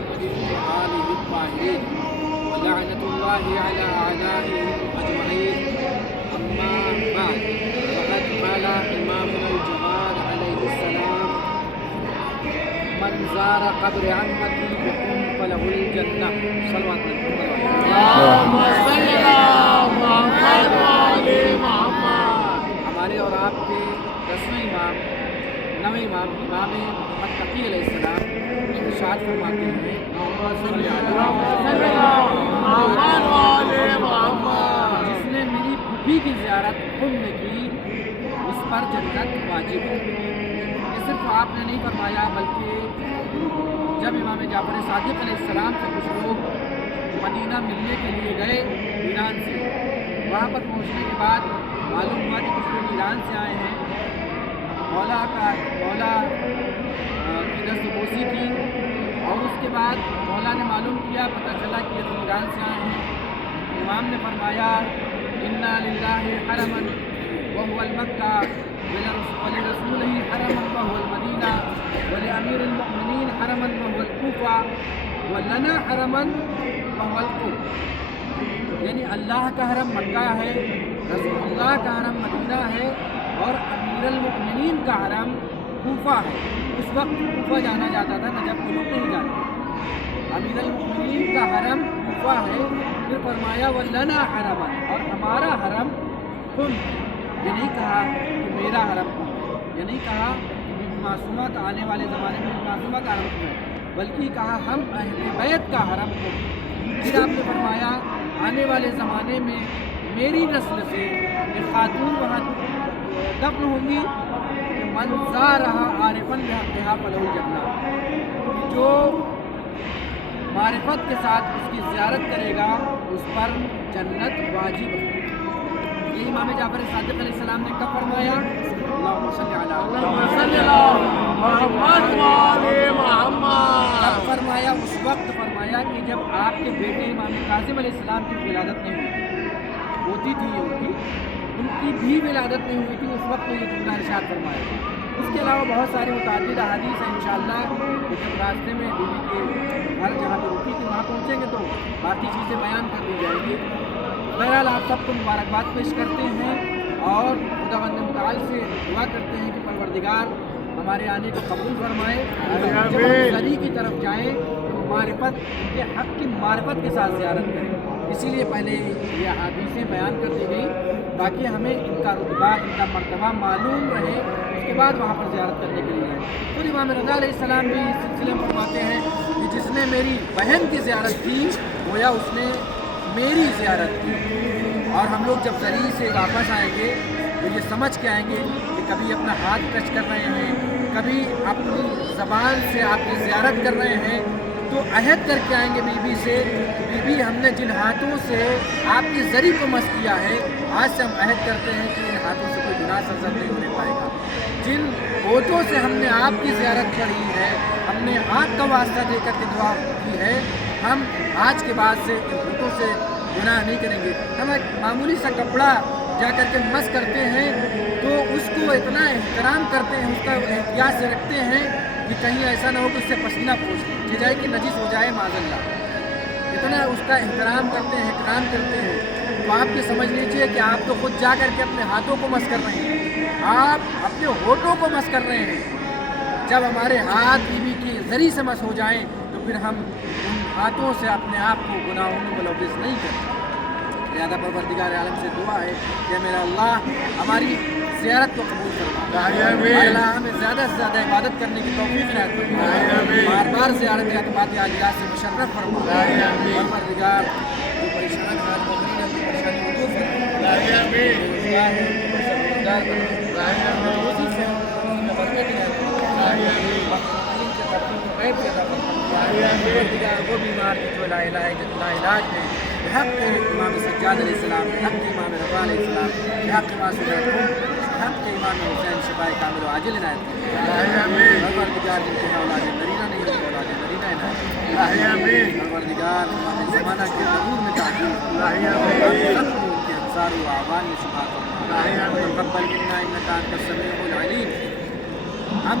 محمد وآله الطاهرين ولعنة الله على أعدائهم أجمعين. أما بعد، فقد قال إمامنا الجواد عليه السلام: من زار قبر عمتي بأم فله الجنة. صلوات اللهم صل على محمد وآل محمد. ہمارے اور آپ کے 10ویں امام نویں امام امام محمد تقی علیہ السلام ارشاد فرماتے ہیں: جس نے میری پھوپھی کی زیارت خود نے کی اس پر جنت واجب ہے. یہ صرف آپ نے نہیں فرمایا بلکہ جب امام جعفر صادق علیہ السلام سے کچھ لوگ مدینہ ملنے کے لیے گئے ایران سے، وہاں پر پہنچنے کے بعد معلوم ہوا کہ کچھ لوگ ایران سے آئے ہیں. مولا کی دستبوسی کی اور اس کے بعد مولا نے معلوم کیا، پتہ چلا کہ یہ لوگ ایران سے آئے ہیں. امام نے فرمایا: انا للہ حرما وهو المکہ ولرسولہ حرما وهو المدینہ ولامیر المؤمنین حرما وهو الکوفہ ولنا حرما وهو القدس. یعنی اللہ کا حرم مکہ ہے، رسول اللہ کا حرم مدینہ ہے اور امیر المؤمنین کا حرم کوفہ ہے. اس وقت کوفہ جانا جاتا تھا، نجف کو لوگ نہیں جاتے. امیر المؤمنین کا حرم کوفہ ہے. پھر فرمایا ولنا حرم، اور ہمارا حرم کن. یہ نہیں کہا کہ میرا حرم کن، یہ نہیں کہا کہ معصومات آنے والے زمانے میں معصومہ کا حرم کن ہے، بلکہ کہا ہم اہل بیت کا حرم کن. پھر آپ نے فرمایا آنے والے زمانے میں میری نسل سے ایک خاتون وہاں دفن ہوں گی کہ من زارہا عارفاً بحقہا فلہ الجنہ، جو معرفت کے ساتھ اس کی زیارت کرے گا اس پر جنت واجب ہے. یہ امام جعفر صادق علیہ السلام نے کب فرمایا؟ اللہم صلی علی محمد. کب فرمایا؟ اس وقت فرمایا کہ جب آپ کے بیٹے امام کاظم علیہ السلام کی ولادت نہیں ہوتی تھی، ان کی بھی ولادت نہیں ہوئی تھی، اس وقت یہ جملہ ارشاد فرمایا. اس کے علاوہ بہت ساری متعدد احادیث ہیں انشاءاللہ، جب راستے میں بیوی کے گھر جہاں پہ رکی تھی وہاں پہنچیں گے تو باقی چیزیں بیان کر دی جائیں گی. بہرحال آپ سب کو مبارکباد پیش کرتے ہیں اور خداوند متعال سے دعا کرتے ہیں کہ پروردگار ہمارے آنے کو قبول فرمائے. جب ہم صلی کی طرف جائیں تو معرفت کے حق کی معرفت کے ساتھ زیارت کریں. اسی لیے پہلے یہ احادیثیں بیان کر دی گئی تاکہ ہمیں ان کا رتبہ، ان کا مرتبہ معلوم رہے، اس کے بعد وہاں پر زیارت کرنے کے لیے آئے. پھر امام رضا علیہ السلام بھی اس سلسلے میں فرماتے ہیں کہ جس نے میری بہن کی زیارت کی گویا اس نے میری زیارت کی. اور ہم لوگ جب زری سے واپس آئیں گے تو یہ سمجھ کے آئیں گے کہ کبھی اپنا ہاتھ ٹچ کر رہے ہیں، کبھی اپنی زبان سے آپ کی زیارت کر رہے ہیں، تو عہد کر کے آئیں گے بی بی سے کہ بی بی ہم نے جن ہاتھوں سے آپ کی زری کو مس کیا ہے، آج سے ہم عہد کرتے ہیں کہ ان ہاتھوں سے کوئی گناہ سرزد نہیں ہونے پائے گا. جن ہونٹوں سے ہم نے آپ کی زیارت پڑھی ہے، ہم نے آنکھ کا واسطہ دے کر کے دعا کی ہے، ہم آج کے بعد سے ان ہونٹوں سے گناہ نہیں کریں گے. ہم ایک معمولی سا کپڑا جا کر کے مس کرتے ہیں تو اس کو اتنا احترام کرتے ہیں، اس کا احتیاط سے رکھتے ہیں کہ کہیں ایسا نہ ہو کہ اس سے پسینہ پوچھ جائے کہ نجس ہو جائے معاذ اللہ. اتنا اس کا احترام کرتے ہیں، احترام کرتے ہیں. تو آپ یہ سمجھ لیجئے کہ آپ تو خود جا کر کے اپنے ہاتھوں کو مس کر رہے ہیں، آپ اپنے ہونٹوں کو مس کر رہے ہیں. جب ہمارے ہاتھ بیوی کی زری سے مس ہو جائیں تو پھر ہم ان ہاتھوں سے اپنے آپ کو گناہوں میں ملوث نہیں کرتے. لہٰذا پروردگار عالم سے دعا ہے کہ میرا اللہ ہماری زیارت کو قبول فرما، اللہ ہمیں زیادہ سے زیادہ عبادت کرنے کی توفیق عنایت فرما، بار بار زیارت اعتماد عالیہ سے مشرف فرما. پروردگار جو پریشان حال مومنین ہیں اپنی پریشانی کو دور فرما. وہ بیمار جو لا علاج ہے بحق امام سجاد علیہ السلام، بحق امام رضا علیہ السلام، بحق معصوم بحق امام حسین شفاء کامل و عاجل عنایت پروردگار جن کے اولاد نرینہ نہیں ہوتی اولاد نرینہ عنایت پروردگار امام زمانہ کے ظہور میں تعجیل سب کو ان کے انصار و اعوان میں شفا فرما. تقبل منا انک انت السمیع العلیم. ہم